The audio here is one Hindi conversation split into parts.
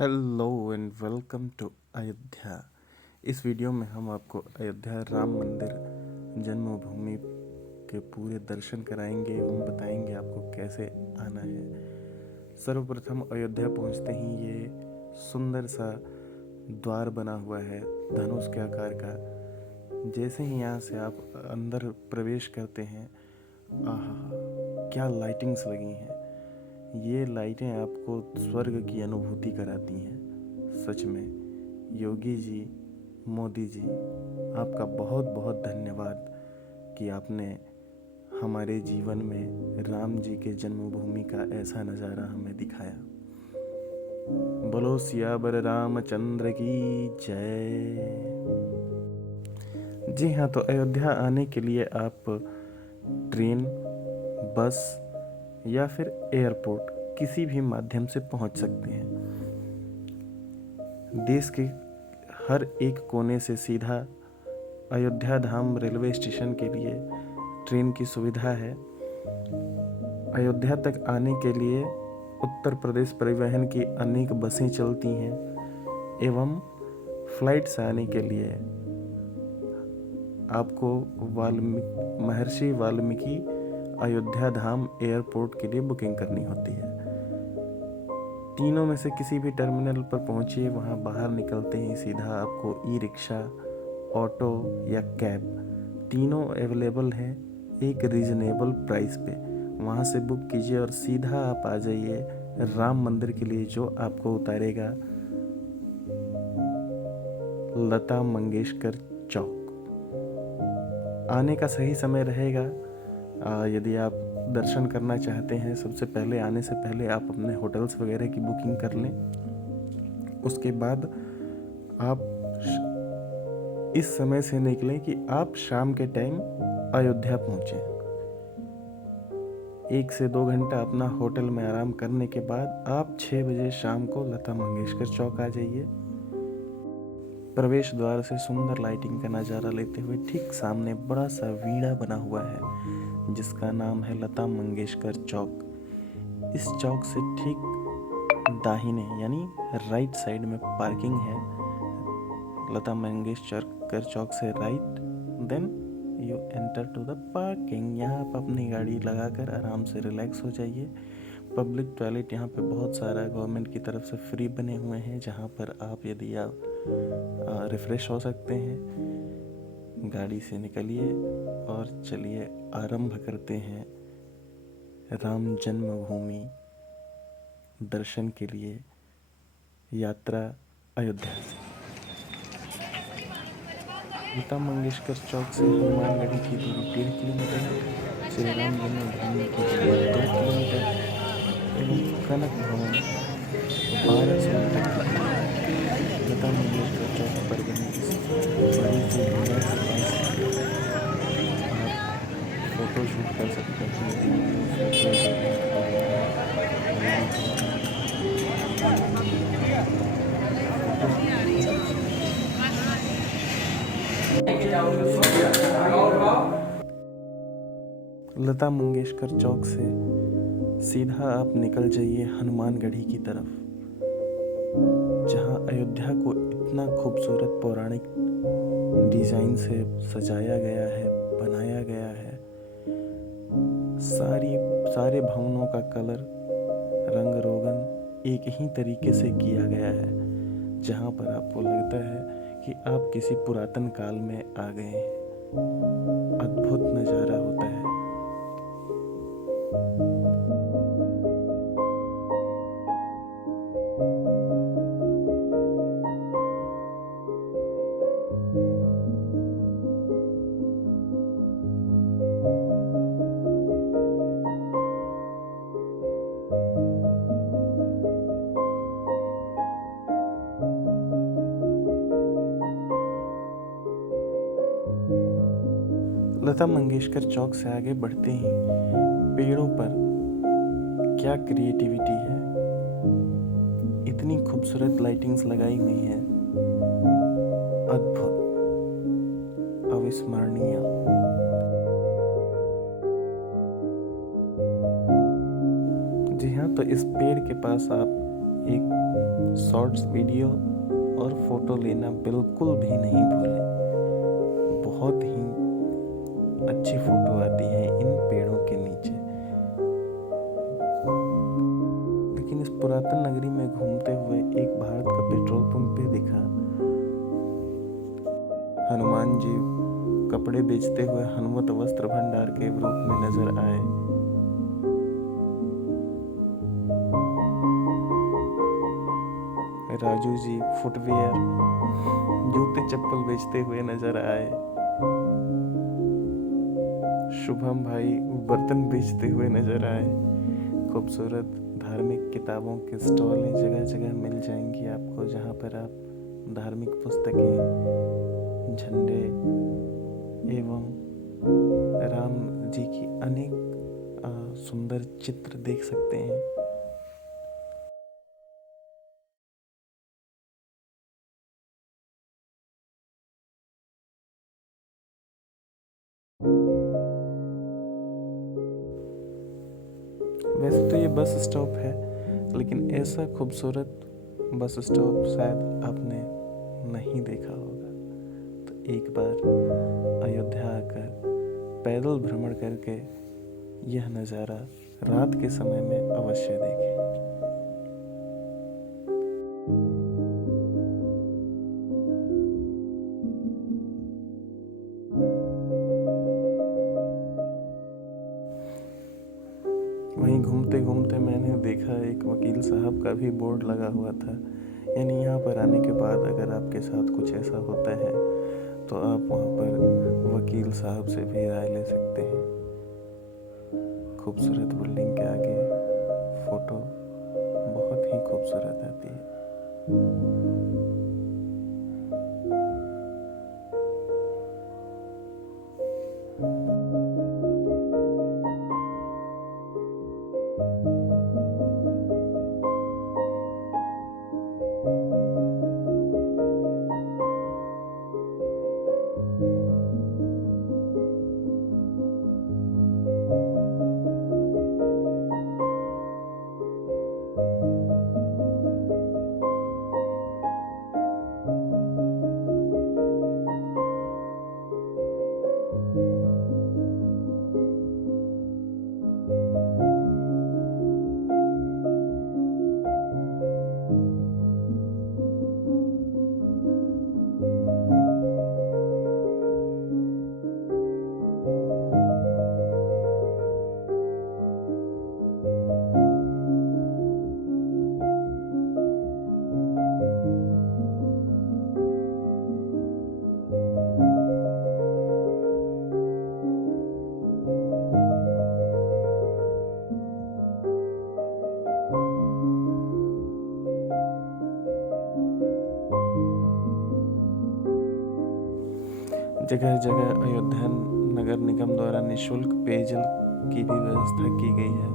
Hello and welcome to Ayodhya. इस वीडियो में हम आपको अयोध्या राम मंदिर जन्मभूमि के पूरे दर्शन कराएंगे एवं बताएंगे आपको कैसे आना है। सर्वप्रथम अयोध्या पहुंचते ही ये सुंदर सा द्वार बना हुआ है धनुष के आकार का। जैसे ही यहाँ से आप अंदर प्रवेश करते हैं, आहा क्या लाइटिंग्स लगी हैं। ये लाइटें आपको स्वर्ग की अनुभूति कराती हैं। सच में योगी जी, मोदी जी, आपका बहुत बहुत धन्यवाद कि आपने हमारे जीवन में राम जी के जन्मभूमि का ऐसा नज़ारा हमें दिखाया। बोलो सियावर रामचंद्र की जय। जी हाँ, तो अयोध्या आने के लिए आप ट्रेन, बस या फिर एयरपोर्ट किसी भी माध्यम से पहुंच सकते हैं। देश के हर एक कोने से सीधा अयोध्या धाम रेलवे स्टेशन के लिए ट्रेन की सुविधा है। अयोध्या तक आने के लिए उत्तर प्रदेश परिवहन की अनेक बसें चलती हैं एवं फ्लाइट से आने के लिए आपको महर्षि वाल्मीकि अयोध्या धाम एयरपोर्ट के लिए बुकिंग करनी होती है। तीनों में से किसी भी टर्मिनल पर पहुंचिए, वहां बाहर निकलते ही सीधा आपको ई रिक्शा, ऑटो या कैब तीनों अवेलेबल हैं एक रीजनेबल प्राइस पे। वहां से बुक कीजिए और सीधा आप आ जाइए राम मंदिर के लिए, जो आपको उतारेगा लता मंगेशकर चौक। आने का सही समय रहेगा, यदि आप दर्शन करना चाहते हैं, सबसे पहले आने से पहले आप अपने होटल्स वगैरह की बुकिंग कर लें। उसके बाद आप इस समय से निकलें कि आप शाम के टाइम अयोध्या पहुंचें। 1 से 2 घंटा अपना होटल में आराम करने के बाद आप 6 बजे शाम को लता मंगेशकर चौक आ जाइए। प्रवेश द्वार से सुंदर लाइटिंग का नज़ारा लेते हुए ठीक सामने बड़ा सा वीड़ा बना हुआ है जिसका नाम है लता मंगेशकर चौक। इस चौक से ठीक दाहिने यानी राइट साइड में पार्किंग है। लता मंगेशकर चौक से right, then you enter to the parking. यहाँ आप अपनी गाड़ी लगाकर आराम से रिलैक्स हो जाइए। पब्लिक टॉयलेट यहाँ पे बहुत सारा गवर्नमेंट की तरफ से फ्री बने हुए हैं, जहाँ पर आप यदि आप रिफ़्रेश हो सकते हैं। गाड़ी से निकलिए और चलिए आरंभ करते हैं राम जन्मभूमि दर्शन के लिए यात्रा अयोध्या से। लता मंगेशकर चौक से हनुमानगढ़ी की दूरी 1.5 किलोमीटर है। श्री राम जन्मभूमि की दूरी 2 किलोमीटर एवं कनक भवन 1200 मीटर की दूरी पर लता मंगेशकर चौक पर बनी इस बड़ी सी वीणा के पास आप फोटो शूट कर सकते हैं। वीडियो फोटो जो भी आपको लेना है वो लीजिए। लता मंगेशकर चौक से सीधा आप निकल जाइए हनुमानगढ़ी की तरफ, जहां अयोध्या को इतना खूबसूरत पौराणिक डिजाइन से सजाया गया है, बनाया गया है। सारे भवनों का कलर, रंग रोगन एक ही तरीके से किया गया है, जहां पर आपको लगता है कि आप किसी पुरातन काल में आ गए हैं। अद्भुत नज़ारा होता है। लता मंगेशकर चौक से आगे बढ़ते ही पेड़ों पर क्या क्रिएटिविटी है। इतनी खूबसूरत लाइटिंग्स लगाई हुई हैं, अद्भुत, अविस्मरणीय। जी हाँ, तो इस पेड़ के पास आप एक शॉर्ट्स वीडियो और फोटो लेना बिल्कुल भी नहीं भूलें। बहुत ही अच्छी फोटो आती है इन पेड़ों के नीचे। लेकिन इस पुरातन नगरी में घूमते हुए एक भारत का पेट्रोल पंप पे दिखा। हनुमान जी कपड़े बेचते हुए हनुमत वस्त्र भंडार के रूप में नजर आए। राजू जी फुटवेयर जूते चप्पल बेचते हुए नजर आए। शुभम भाई बर्तन बेचते हुए नजर आए। खूबसूरत धार्मिक किताबों के स्टॉल जगह जगह मिल जाएंगी आपको, जहाँ पर आप धार्मिक पुस्तकें, झंडे एवं राम जी की अनेक सुंदर चित्र देख सकते हैं। वैसे तो ये बस स्टॉप है, लेकिन ऐसा खूबसूरत बस स्टॉप शायद आपने नहीं देखा होगा। तो एक बार अयोध्या आकर पैदल भ्रमण करके यह नज़ारा रात के समय में अवश्य देखें। वहीं घूमते घूमते मैंने देखा एक वकील साहब का भी बोर्ड लगा हुआ था। यानी यहाँ पर आने के बाद अगर आपके साथ कुछ ऐसा होता है तो आप वहाँ पर वकील साहब से भी राय ले सकते हैं। खूबसूरत बिल्डिंग के आगे फोटो बहुत ही खूबसूरत आती है। जगह जगह अयोध्या नगर निगम द्वारा निःशुल्क पेयजल की भी व्यवस्था की गई है।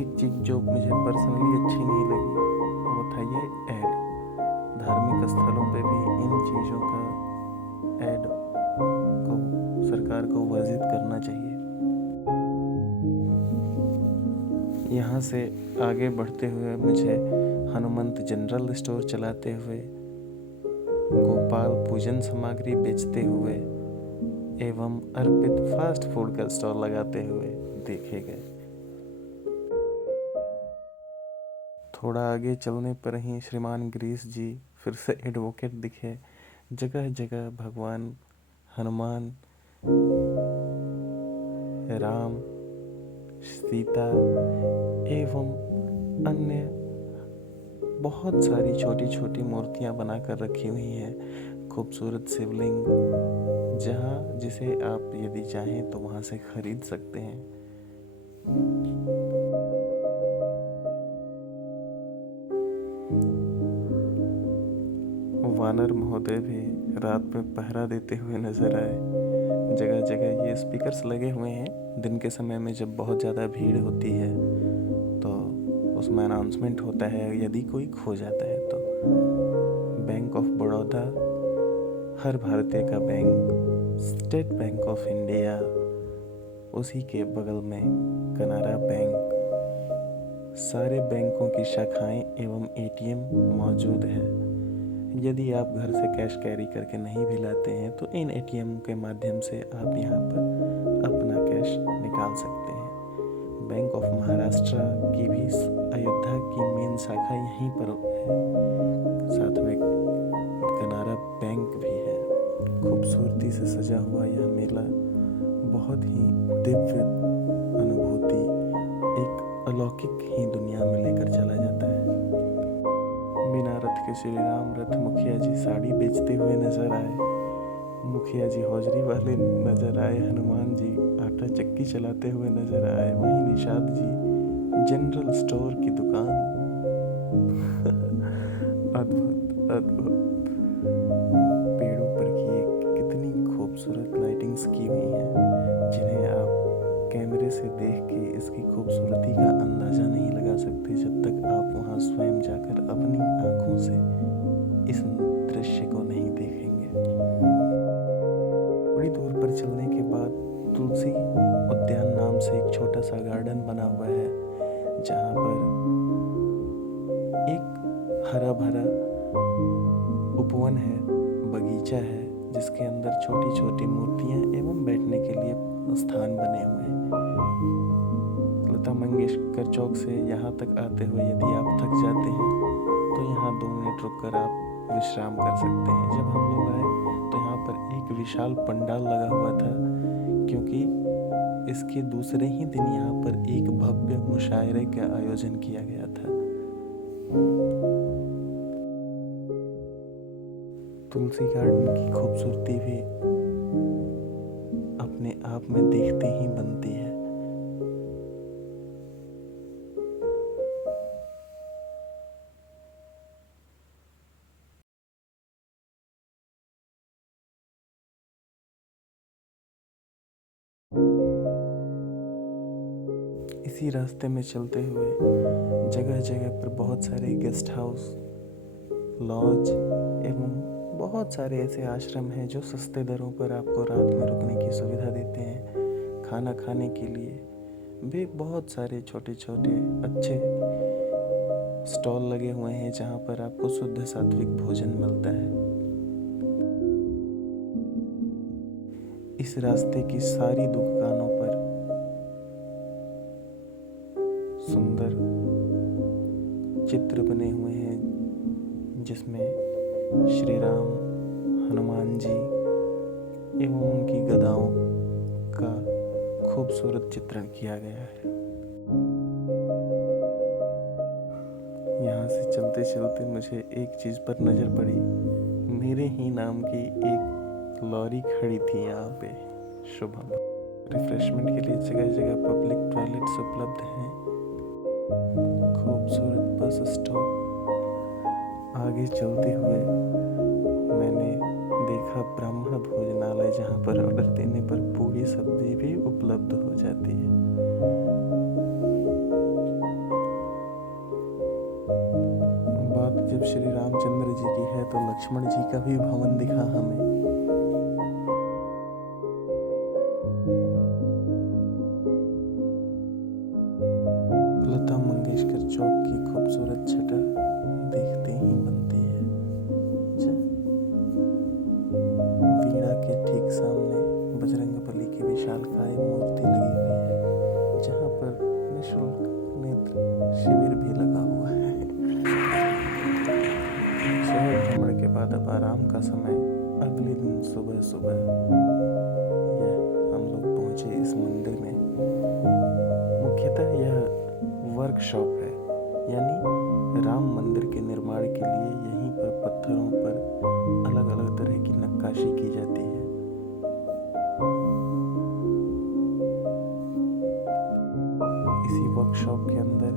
एक चीज़ जो मुझे पर्सनली अच्छी नहीं लगी वो था ये ऐड। धार्मिक स्थलों पे भी इन चीज़ों का ऐड को सरकार को वर्जित करना चाहिए। यहाँ से आगे बढ़ते हुए मुझे हनुमंत जनरल स्टोर चलाते हुए, गोपाल पूजन सामग्री बेचते हुए एवं अर्पित फास्ट फूड का स्टॉल लगाते हुए देखे गए। थोड़ा आगे चलने पर ही श्रीमान गिरीश जी फिर से एडवोकेट दिखे। जगह जगह भगवान हनुमान, राम, सीता एवं अन्य बहुत सारी छोटी छोटी मूर्तियां बनाकर रखी हुई हैं। खूबसूरत शिवलिंग जहाँ जिसे आप यदि चाहें तो वहाँ से खरीद सकते हैं। वानर महोदय भी रात में पहरा देते हुए नजर आए। जगह जगह ये स्पीकर्स लगे हुए हैं। दिन के समय में जब बहुत ज़्यादा भीड़ होती है तो उसमें अनाउंसमेंट होता है यदि कोई खो जाता है तो। बैंक ऑफ बड़ौदा हर भारतीय का bank, state bank of India, उसी के बगल में कनारा बैंक, सारे बैंकों की शाखाएं एवं एटीएम मौजूद है। यदि आप घर से कैश कैरी करके नहीं भी लाते हैं तो इन एटीएम के माध्यम से आप यहाँ पर अपना कैश निकाल सकते हैं। बैंक ऑफ महाराष्ट्र की भी अयोध्या की मेन शाखा यहीं पर है। साथ में कनारा बैंक भी है। खूबसूरती से सजा हुआ यह मेला बहुत ही दिव्य अनुभूति, एक अलौकिक ही दुनिया में लेकर चला जाता है। बिना रथ के श्री राम रथ मुखिया जी साड़ी बेचते हुए नजर आए, मुखिया जी हौजरी वाले नजर आए, हनुमान जी आटा चक्की चलाते हुए नजर आए, वहीं निषाद जी जनरल स्टोर की दुकान। अद्भुत अद्भुत। पेड़ों पर की कितनी खूबसूरत लाइटिंग्स की हुई हैं, जिन्हें आप कैमरे से देख के इसकी खूबसूरती का अंदाजा नहीं लगा सकते जब तक आप वहां स्वयं जाकर अपनी आंखों से इस दृश्य को नहीं देखेंगे। थोड़ी दूर पर चलने के बाद तुलसी उद्यान नाम से एक छोटा सा गार्डन बना हुआ है, जहाँ पर एक हरा भरा उपवन है, बगीचा है, जिसके अंदर छोटी छोटी मूर्तियां एवं बैठने के लिए स्थान बने हुए हैं। लता मंगेशकर चौक से यहाँ तक आते हुए यदि आप थक जाते हैं तो यहाँ 2 मिनट रुककर आप विश्राम कर सकते हैं। जब हम लोग आए तो यहाँ पर एक विशाल पंडाल लगा हुआ था, क्योंकि इसके दूसरे ही दिन यहाँ पर एक भव्य मुशायरे का आयोजन किया गया था। तुलसी गार्डन की खूबसूरती भी अपने आप में देखते ही बनती है। इसी रास्ते में चलते हुए जगह जगह पर बहुत सारे गेस्ट हाउस, लॉज एवं बहुत सारे ऐसे आश्रम हैं जो सस्ते दरों पर आपको रात में रुकने की सुविधा देते हैं। खाना खाने के लिए भी बहुत सारे छोटे छोटे अच्छे स्टॉल लगे हुए हैं, जहाँ पर आपको शुद्ध सात्विक भोजन मिलता है। इस रास्ते की सारी दुकानों पर सुंदर चित्र बने हुए हैं, जिसमें श्री राम, हनुमान जी एवं उनकी गदाओं का खूबसूरत चित्रण किया गया है। यहाँ से चलते चलते मुझे एक चीज़ पर नज़र पड़ी। मेरे ही नाम की एक लॉरी खड़ी थी यहाँ पे, शुभम। रिफ्रेशमेंट के लिए जगह जगह पब्लिक टॉयलेट्स उपलब्ध हैं। खूबसूरत बस स्टॉप। आगे चलते हुए मैंने देखा ब्राह्मण भोजनालय, जहाँ पर ऑर्डर देने पर पूरी सब्जी भी उपलब्ध हो जाती है। बात जब श्री रामचंद्र जी की है तो लक्ष्मण जी का भी भवन दिखा हमें। लता मंगेशकर चौक की खूबसूरत छटा देखते ही बनती है। वीणा के ठीक सामने बजरंगबली की विशालकाय मूर्ति लगी हुई है, जहाँ पर निःशुल्क नेत्र शिविर भी लगा हुआ है। शहर भ्रमण के बाद अब आराम का समय। अगले दिन सुबह सुबह हम लोग पहुंचे इस मंदिर में। मुख्यतः यह वर्कशॉप है, यानी राम मंदिर के निर्माण के लिए यहीं पर पत्थरों पर अलग अलग तरह की नक्काशी की जाती है। इसी वर्कशॉप के अंदर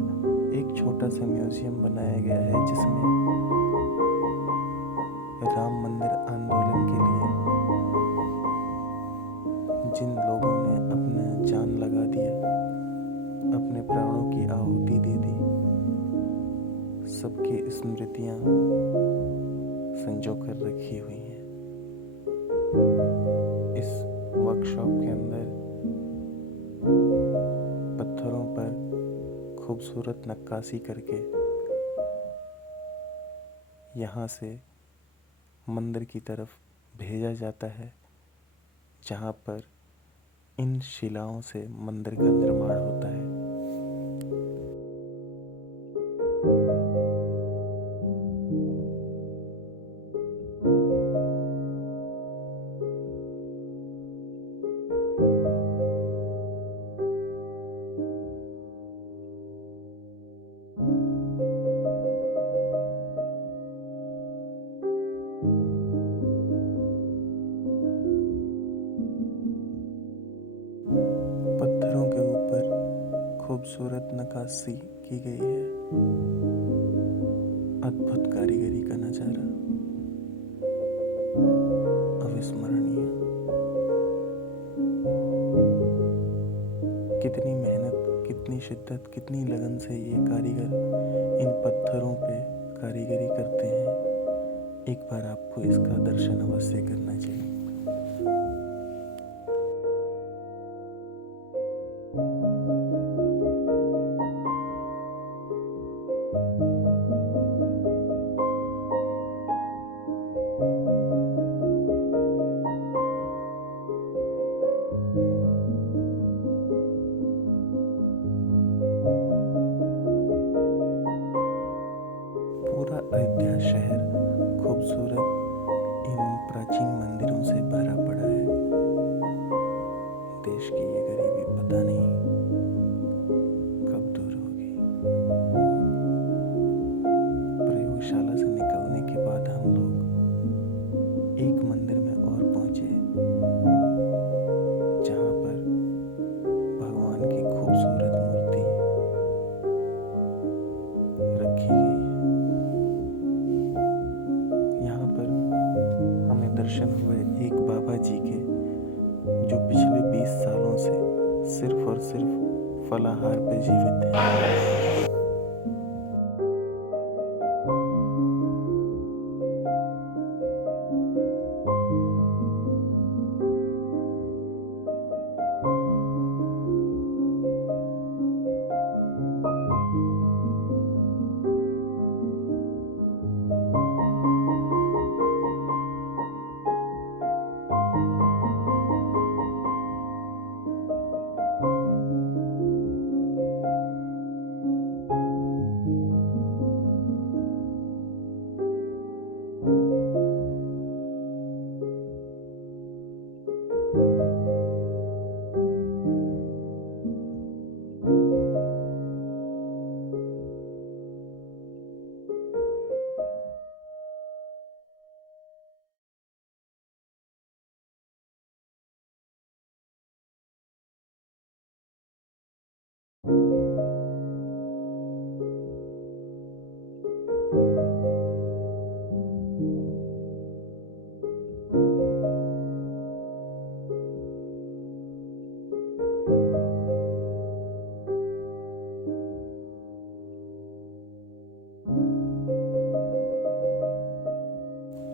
एक छोटा सा म्यूजियम बनाया गया है, जिसमें राम मंदिर आंदोलन के लिए जिन लोगों ने अपना जान लगा दिया, अपने प्राणों की आहुति दे दी, सबकी स्मृतियां संजो कर रखी हुई हैं। इस वर्कशॉप के अंदर पत्थरों पर खूबसूरत नक्काशी करके यहाँ से मंदिर की तरफ भेजा जाता है, जहाँ पर इन शिलाओं से मंदिर का निर्माण होता है। पत्थरों के ऊपर खूबसूरत नक्काशी की गई है। अद्भुत कारीगरी का नजारा अविस्मरणीय। कितनी मेहनत, कितनी शिद्दत, कितनी लगन से ये कारीगर इन पत्थरों पे कारीगरी करते हैं। एक बार आपको इसका दर्शन अवश्य करना चाहिए। पूरा अयोध्या शहर खूबसूरत एवं प्राचीन मंदिरों से भरा पड़ा है। देश की ये गरीबी पता नहीं कब दूर होगी। प्रयोगशाला से निकलने के बाद हम लोग एक मंदिर में और पहुंचे, जहां पर भगवान की खूबसूरत मूर्ति रखी गई है। यहाँ पर हमें दर्शन हुए एक बाबा जी के, जो पिछले 20 सालों से सिर्फ और सिर्फ फलाहार पर जीवित हैं।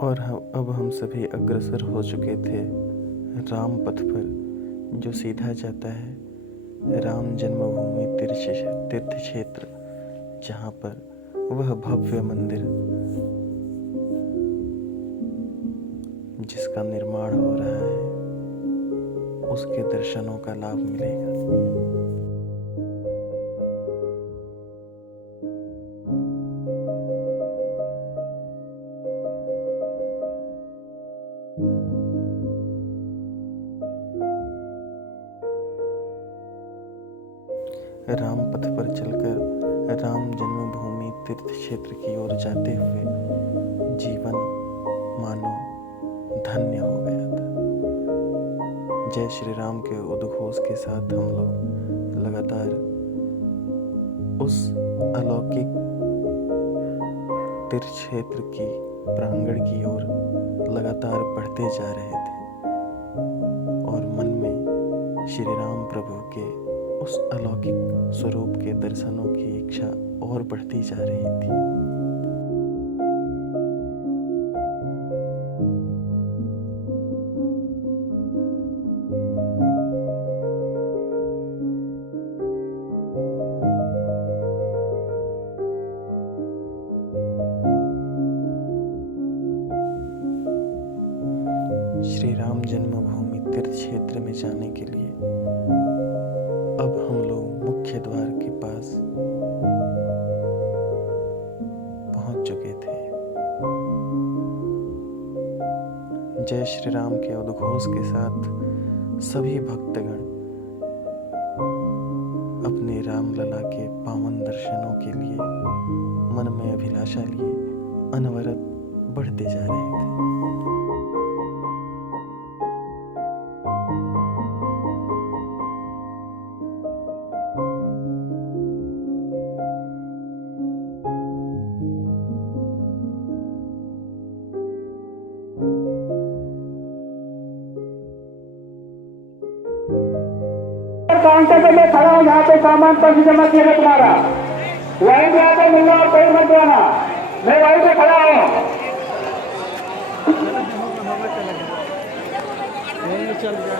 और अब हम सभी अग्रसर हो चुके थे राम पथ पर, जो सीधा जाता है राम जन्मभूमि तीर्थ क्षेत्र, जहाँ पर वह भव्य मंदिर जिसका निर्माण हो रहा है, उसके दर्शनों का लाभ मिलेगा। राम पथ पर चलकर राम जन्मभूमि तीर्थ क्षेत्र की ओर जाते हुए जीवन मानो धन्य हो गया था। जय श्री राम के उद्घोष के साथ हम लोग लगातार उस अलौकिक तीर्थ क्षेत्र की प्रांगण की ओर लगातार बढ़ते जा रहे थे, और मन में श्री राम प्रभु के उस अलौकिक स्वरूप के दर्शनों की इच्छा और बढ़ती जा रही थी। क्षेत्र में जाने के लिए अब हम लोग मुख्य द्वार के पास पहुंच चुके थे। जय श्री राम के उद्घोष के साथ सभी भक्तगण अपने रामलला के पावन दर्शनों के लिए मन में अभिलाषा लिए अनवरत बढ़ते जा रहे थे। काउंटर पे मैं खड़ा हूँ, यहाँ पे सामान पर जमा किया है तुम्हारा, वहीं पे आकर मिलना और कोई मत जाना, मैं वहीं पे खड़ा हूँ। चल गया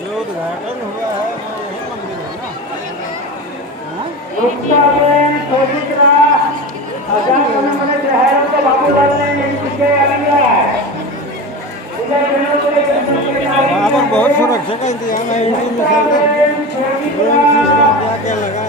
जो उद्घाटन हुआ है यही मंदिर है ना। वहाँ पर बहुत सुरक्षा का इंतजाम है। हिंदू क्या क्या लगा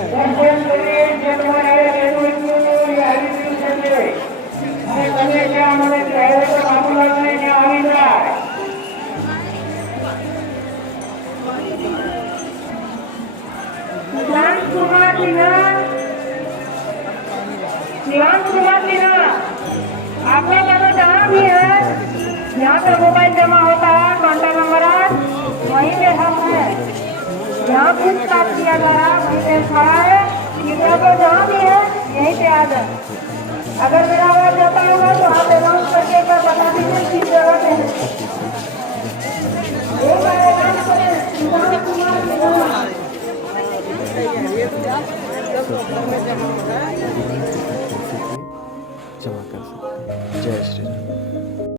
आप लोग अगर जहाँ भी है यहाँ पर मोबाइल जमा होता है, कॉन्टैक्ट नंबर वहीं पे हम हैं। यहाँ पूछताछ किया जा रहा है, वहीं पे खड़ा है। कृपया को जहाँ भी है यहीं पे आ जाए। अगर मेरा आवाज जाता होगा तो आप अनाउंस करके एक बार बता दीजिए किस जगह पे है। एक बार ऐलान करें, सुशांत कुमार सिन्हा। जमा कर सकते हैं। जय श्री राम।